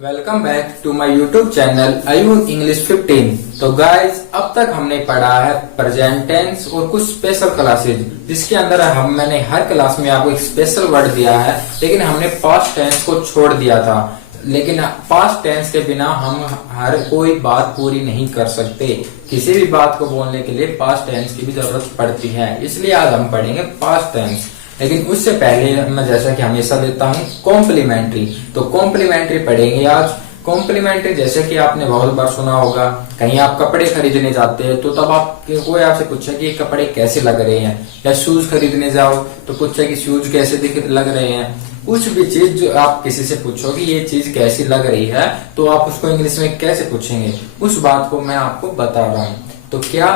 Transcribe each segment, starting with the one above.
Welcome back to my YouTube channel Ayun English 15। तो guys अब तक हमने पढ़ा है प्रेजेंट टेंस और कुछ स्पेशल क्लासेज, जिसके अंदर मैंने हर क्लास में आपको एक स्पेशल वर्ड दिया है, लेकिन हमने पास्ट टेंस को छोड़ दिया था। लेकिन पास्ट टेंस के बिना हम हर कोई बात पूरी नहीं कर सकते। किसी भी बात को बोलने के लिए पास्ट टेंस की भी जरूरत पड़ती है, इसलिए आज हम पढ़ेंगे पास्ट टेंस। लेकिन उससे पहले मैं जैसा कि हमेशा देता हूँ कॉम्प्लीमेंट्री, तो कॉम्प्लीमेंट्री पढ़ेंगे आज। कॉम्प्लीमेंट्री जैसे कि आपने बहुत बार सुना होगा, कहीं आप कपड़े खरीदने जाते हैं तो तब आप कोई आपसे पूछे कि ये कपड़े कैसे लग रहे हैं, या शूज खरीदने जाओ तो पूछे कि शूज कैसे लग रहे हैं। कुछ भी चीज जो आप किसी से पूछोगे ये चीज कैसी लग रही है, तो आप उसको इंग्लिश में कैसे पूछेंगे, उस बात को मैं आपको बता रहा हूँ। तो क्या,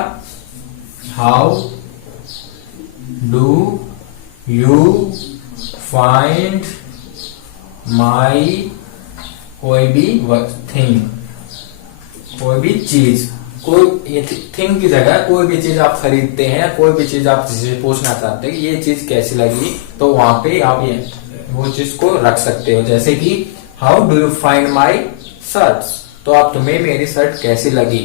हाउ डू यू फाइंड माई, कोई भी थिंग, कोई भी चीज, कोई थिंग की जगह कोई भी चीज आप खरीदते हैं, कोई भी चीज आप किसी से पूछना चाहते हैं कि ये चीज कैसी लगी, तो वहां पे आप ये वो चीज को रख सकते हो। जैसे कि how do you find my shirts, तो आप तुम्हें मेरी शर्ट कैसी लगी,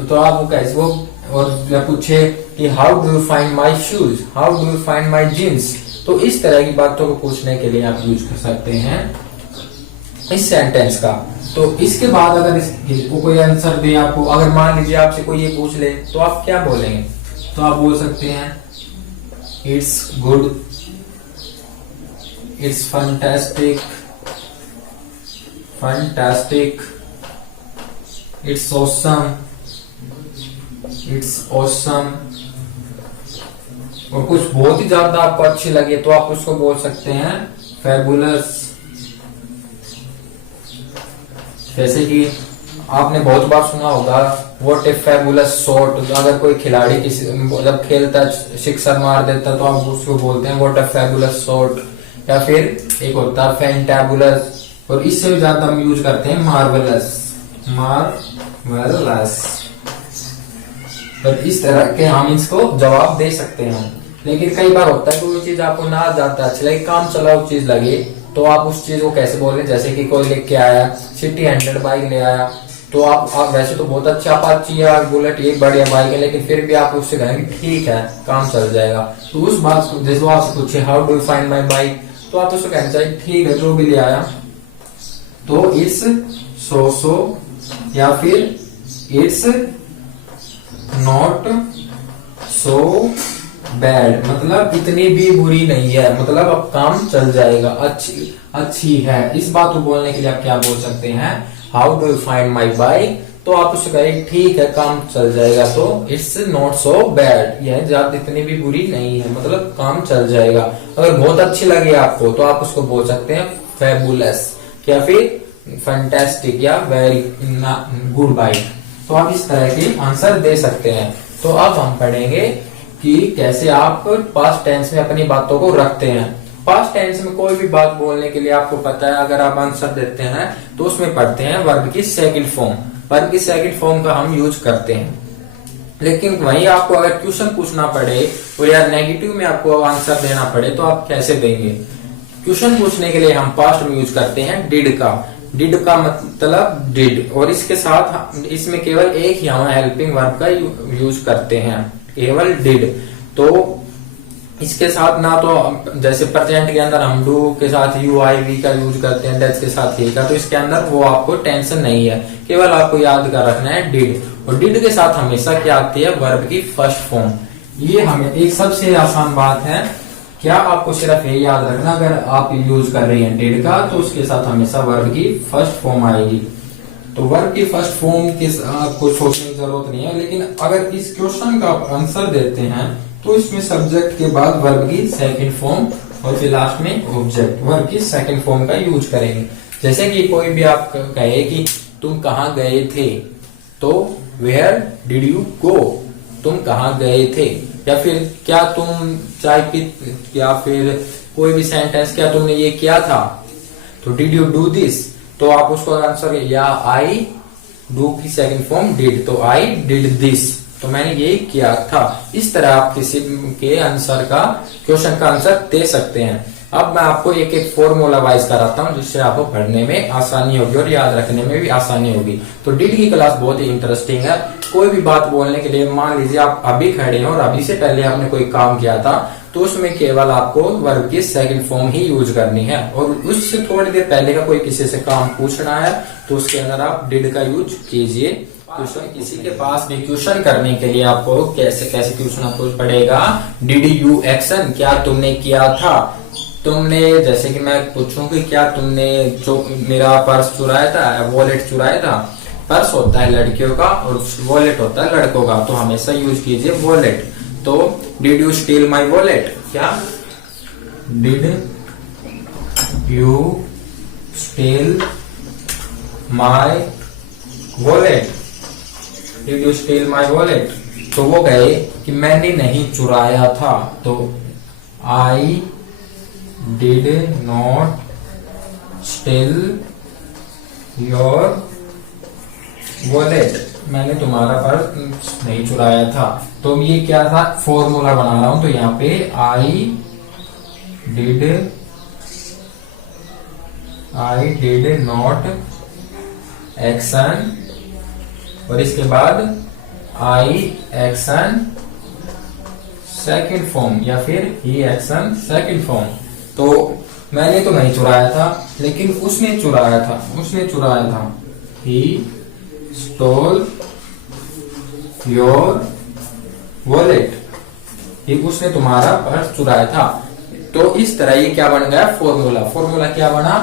तो आप वो कैसे वो। और पूछे कि how do you find my shoes, how do you find my jeans, तो इस तरह की बातों को पूछने के लिए आप यूज कर सकते हैं इस सेंटेंस का। तो इसके बाद अगर इसको कोई आंसर दे आपको, अगर मान लीजिए आपसे कोई ये पूछ ले तो आप क्या बोलेंगे, तो आप बोल सकते हैं it's good, it's fantastic, fantastic, it's awesome, it's awesome. और कुछ बहुत ही ज्यादा आपको अच्छी लगे तो आप उसको बोल सकते हैं फैबुलस। जैसे कि आपने बहुत बार सुना होगा व्हाट ए फैबुलस शॉट, अगर कोई खिलाड़ी किसी जब खेलता सिक्सर मार देता तो आप उसको बोलते हैं व्हाट ए फैबुलस शॉट। या फिर एक होता है फैंटाबुलस, और इससे भी ज्यादा हम यूज करते हैं मार्वलस, मार्वलस। और इस तरह के हम इसको जवाब दे सकते हैं। लेकिन कई बार होता है कोई चीज आपको ना जाता अच्छा लगे, काम चलाओ चीज लगे, तो आप उस चीज को कैसे बोलें। जैसे कि कोई लेके आया सिटी 100 बाइक ले आया, तो आप वैसे तो बहुत अच्छा अपाची या बुलेट ये बढ़िया बाइक है, लेकिन फिर भी आप उससे कहेंगे ठीक है काम चल जाएगा। तो उस बात को जैसे आपसे पूछे how do you find my bike, तो आप उसको कहना चाहिए ठीक है जो भी ले आया, तो इट्स सो, या फिर इट्स नॉट सो बैड, मतलब इतनी भी बुरी नहीं है, मतलब अब काम चल जाएगा, अच्छी है। इस बात को बोलने के लिए आप क्या बोल सकते हैं, how do you find my bike, तो आप उससे कहें ठीक है काम चल जाएगा, तो इट्स नॉट सो बैड, यह ज्यादा इतनी भी बुरी नहीं है, मतलब काम चल जाएगा। अगर बहुत अच्छी लगे आपको तो आप उसको बोल सकते हैं फैबुलस, या फिर फैंटास्टिक, या वेरी गुड बाइक। तो आप इस तरह के आंसर दे सकते हैं। तो अब हम पढ़ेंगे कि कैसे आप पास्ट टेंस में अपनी बातों को रखते हैं। पास्ट टेंस में कोई भी बात बोलने के लिए आपको पता है, अगर आप आंसर देते हैं तो उसमें पढ़ते हैं वर्ब की सेकंड फॉर्म। वर्ब की सेकंड फॉर्म का हम यूज करते हैं। लेकिन वहीं आपको अगर क्वेश्चन पूछना पड़े और या नेगेटिव में आपको आंसर देना पड़े तो आप कैसे देंगे। क्वेश्चन पूछने के लिए हम पास्ट में यूज करते हैं डिड का। डिड का मतलब डिड, और इसके साथ इसमें केवल एक ही हम हेल्पिंग वर्ब का यूज करते हैं, केवल डिड। तो इसके साथ ना तो जैसे प्रेजेंट के अंदर हम डू के साथ यू आई वी का यूज करते हैं, डज के साथ ही का, तो इसके अंदर वो आपको टेंशन नहीं है, केवल आपको याद कर रखना है डिड। और डिड के साथ हमेशा क्या आती है, वर्ब की फर्स्ट फॉर्म। ये हमें एक सबसे आसान बात है, क्या आपको सिर्फ ये याद रखना, अगर आप यूज कर रही हैं डिड का तो उसके साथ हमेशा वर्ब की फर्स्ट फॉर्म आएगी। तो वर्ब की फर्स्ट फॉर्म की आपको सोचने की जरूरत नहीं है। लेकिन अगर इस क्वेश्चन का आंसर देते हैं तो इसमें सब्जेक्ट के बाद वर्ब की सेकंड फॉर्म और फिर लास्ट में ऑब्जेक्ट, वर्ब की सेकंड फॉर्म का यूज करेंगे। जैसे कि कोई भी आप कहे कि तुम कहाँ गए थे, तो वेयर डिड यू गो, तुम कहाँ गए थे। या फिर क्या तुम चाय पी, या फिर कोई भी सेंटेंस क्या तुमने ये किया था, तो डिड यू डू दिस, तो आप उसको आंसर या आई डू की सेकंड फॉर्म डिड, तो आई डिड दिस, तो मैंने ये किया था। इस तरह आप किसी के आंसर का क्वेश्चन का आंसर दे सकते हैं। अब मैं आपको एक एक फॉर्मूला वाइज कराता हूँ, जिससे आपको पढ़ने में आसानी होगी और याद रखने में भी आसानी होगी। तो डिड की क्लास बहुत ही इंटरेस्टिंग है। कोई भी बात बोलने के लिए, मान लीजिए आप अभी खड़े हैं और अभी से पहले आपने कोई काम किया था, तो उसमें केवल आपको वर्ब की सेकंड फॉर्म ही यूज करनी है, और उससे थोड़ी देर पहले का कोई किसी से काम पूछना है तो उसके अंदर आप डिड का यूज कीजिए। क्वेश्चन किसी के पास भी क्वेश्चन करने के लिए आपको कैसे कैसे क्वेश्चन आपको पड़ेगा, डिड यू एक्शन, क्या तुमने किया था। तुमने, जैसे कि मैं पूछूं कि क्या तुमने जो मेरा पर्स चुराया था, वॉलेट चुराया था। पर्स होता है लड़कियों का और वॉलेट होता है लड़कों का, तो हमेशा यूज कीजिए वॉलेट। तो did you steal my wallet, क्या did you steal my wallet, did you steal my wallet. तो वो कहे कि मैंने नहीं चुराया था, तो I did not steal your wallet, मैंने तुम्हारा पर्स नहीं चुराया था। तो ये क्या था, फॉर्मूला बना रहा हूं, तो यहाँ पे आई डिड नॉट एक्शन, और इसके बाद आई एक्शन सेकंड फॉर्म, या फिर ही एक्शन सेकंड फॉर्म। तो मैंने तो नहीं चुराया था, लेकिन उसने चुराया था, ही स्टोल योर वॉलेट, ये उसने तुम्हारा पर्स चुराया था। तो इस तरह ये क्या बन गया, फॉर्मूला क्या बना,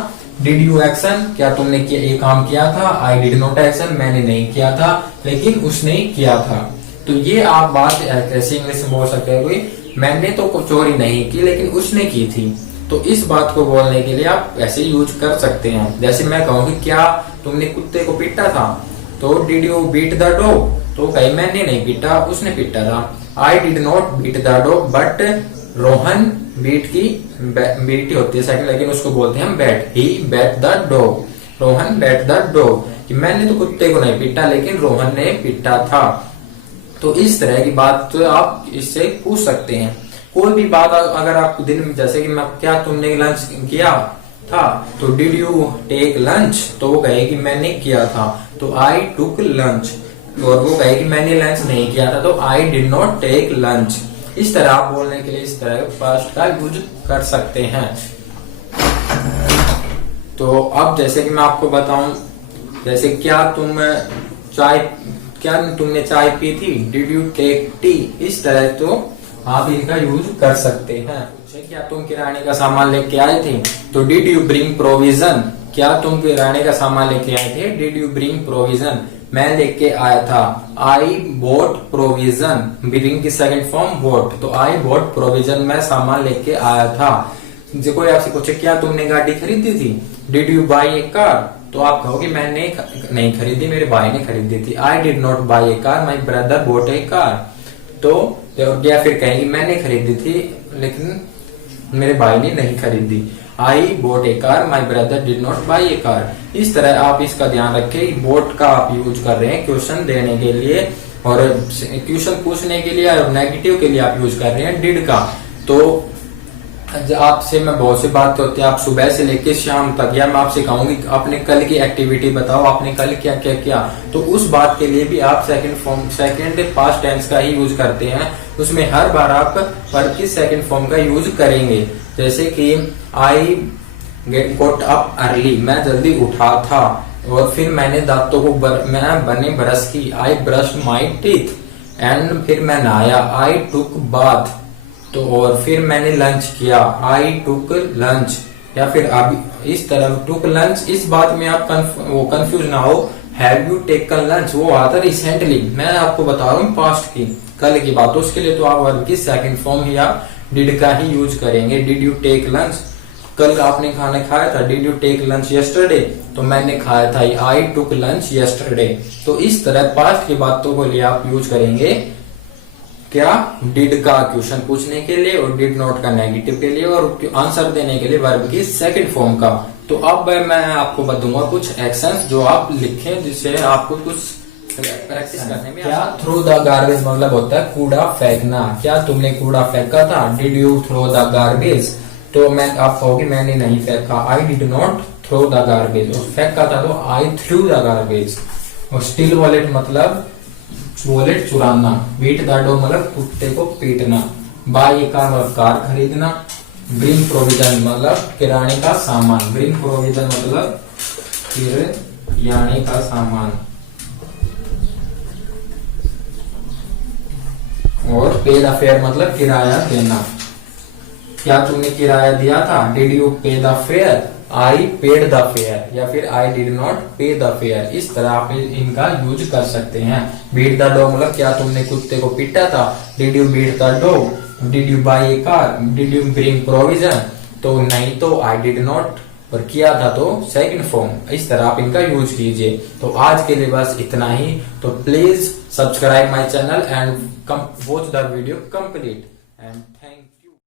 डिड यू एक्शन, क्या तुमने ये काम किया था, आई डिड नॉट एक्शन, मैंने नहीं किया था लेकिन उसने किया था। तो ये आप बात ऐसे इंग्लिश में बोल सकते हैं, मैंने तो चोरी नहीं की लेकिन उसने की थी। तो इस बात को बोलने के लिए आप ऐसे यूज कर सकते हैं। जैसे मैं कहूँ कि क्या तुमने कुत्ते को पीटा था, तो did you beat the dog, तो कहीं मैंने नहीं पीटा, उसने पीटा था। I did not beat the dog but Rohan beat की बीटी होती है सेकंड, लेकिन उसको बोलते हैं हम bat, he bat the dog, Rohan bat the dog, कि मैंने तो कुत्ते को नहीं पीटा लेकिन रोहन ने पीटा था। तो इस तरह की बात तो आप इससे पूछ सकते हैं। कोई भी बात अगर आप दिन में, जैसे कि मैं, क्या तुमने लंच किया था, तो डिड यू टेक लंच, तो वो कहे कि मैंने किया था, तो आई टुक लंच, और वो कहे कि मैंने लंच नहीं किया था, तो I did not take lunch. इस तरह आप बोलने के लिए इस तरह पास्ट का यूज कर सकते हैं। तो अब जैसे कि मैं आपको बताऊं, जैसे क्या तुमने चाय पी थी, डिड यू टेक टी, इस तरह तो आप इनका यूज कर सकते हैं। क्या तुम किराने का सामान लेके आए थे, तो डिड यू ब्रिंग प्रोविजन, क्या तुम किराने का सामान लेके आए थे, डिड यू ब्रिंग प्रोविजन, मैं लेके आया था, आई बोट प्रोविजन, ब्रिंग की सेकंड फॉर्म बोट, तो आई बोट प्रोविजन, मैं सामान लेके आया था। जो कोई आपसे पूछे क्या तुमने गाड़ी खरीदी थी, did you by a car, तो आप कहोगे मैंने नहीं खरीदी, मेरे भाई ने खरीदी थी। आई did not buy a car, my brother boat a car. तो या फिर कहेंगे मैंने खरीदी थी लेकिन मेरे भाई ने नहीं खरीदी। I bought a car, my brother did not buy a car. इस तरह आप इसका ध्यान रखें, बोट का आप यूज कर रहे हैं क्वेश्चन देने के लिए और क्वेश्चन पूछने के लिए, और नेगेटिव के लिए आप यूज कर रहे हैं डिड का। तो आपसे मैं बहुत सी बात होती है, आप सुबह से लेकर शाम तक, या मैं आपसे कहूंगी आपने कल की एक्टिविटी बताओ, आपने कल क्या क्या किया, तो उस बात के लिए भी आप सेकंड पास्ट टेंस का ही यूज करते हैं। उसमें हर बार आप वर्ब की सेकंड फॉर्म का यूज करेंगे। जैसे कि आई गोट अप अर्ली, मैं जल्दी उठा था, और फिर मैंने दांतों को मैंने ब्रश की, I brush my teeth, and फिर मैं नहाया, आई टुक बाथ, तो और फिर मैंने लंच किया, आई टुक लंच, या फिर अभी इस तरह टुक लंच। इस बात में आप कंफ्यूज ना हो, हैव यू टेकन लंच वो आता रिसेंटली, मैं आपको बता रहा हूँ पास्ट की, कल की बात, उसके लिए तो आप वर्ब की सेकंड फॉर्म ही या डिड का ही यूज करेंगे। डिड यू टेक लंच, कल आपने खाना खाया था, did you take lunch yesterday, तो मैंने खाया था, आई टुक लंच यस्टरडे। तो इस तरह पास्ट की बातों को लिए आप यूज करेंगे क्या, डिड का क्वेश्चन पूछने के लिए, और डिड नॉट का नेगेटिव के लिए, और आंसर देने के लिए वर्ब की सेकंड फॉर्म का। तो अब मैं आपको बताऊंगा कुछ एक्शंस जो आप लिखें, जिससे आपको कुछ प्रैक्टिस करने में। क्या थ्रो द गार्बेज मतलब होता है कूड़ा फेंकना, क्या तुमने कूड़ा फेंका था, did you throw the garbage, तो मैं आप कहोगे मैंने नहीं फेंका, I did not throw the garbage, और फेंका था तो आई थ्रू द गार्बेज। और स्टील वॉलेट मतलब वॉलेट चुराना, बीट द डॉग मतलब कुत्ते को पीटना, बाय ए कार मतलब कार खरीदना, ब्रिंग प्रोविजन मतलब किराने का सामान, ब्रिंग प्रोविजन मतलब किराने का सामान, और पे द फेयर मतलब किराया देना। क्या तुमने किराया दिया था, डिड यू पे the fair, I paid the fair, या फिर आई डिड नॉट पे द फेयर। इस तरह आप इनका यूज कर सकते हैं। बीट द डॉग मतलब क्या तुमने कुत्ते को पीटा था, did you beat the dog, did you buy a car, did you bring provision, तो नहीं तो आई डिड नॉट, और किया था तो सेकंड फॉर्म। इस तरह आप इनका यूज कीजिए। तो आज के लिए बस इतना ही। तो please subscribe my channel and watch the video complete and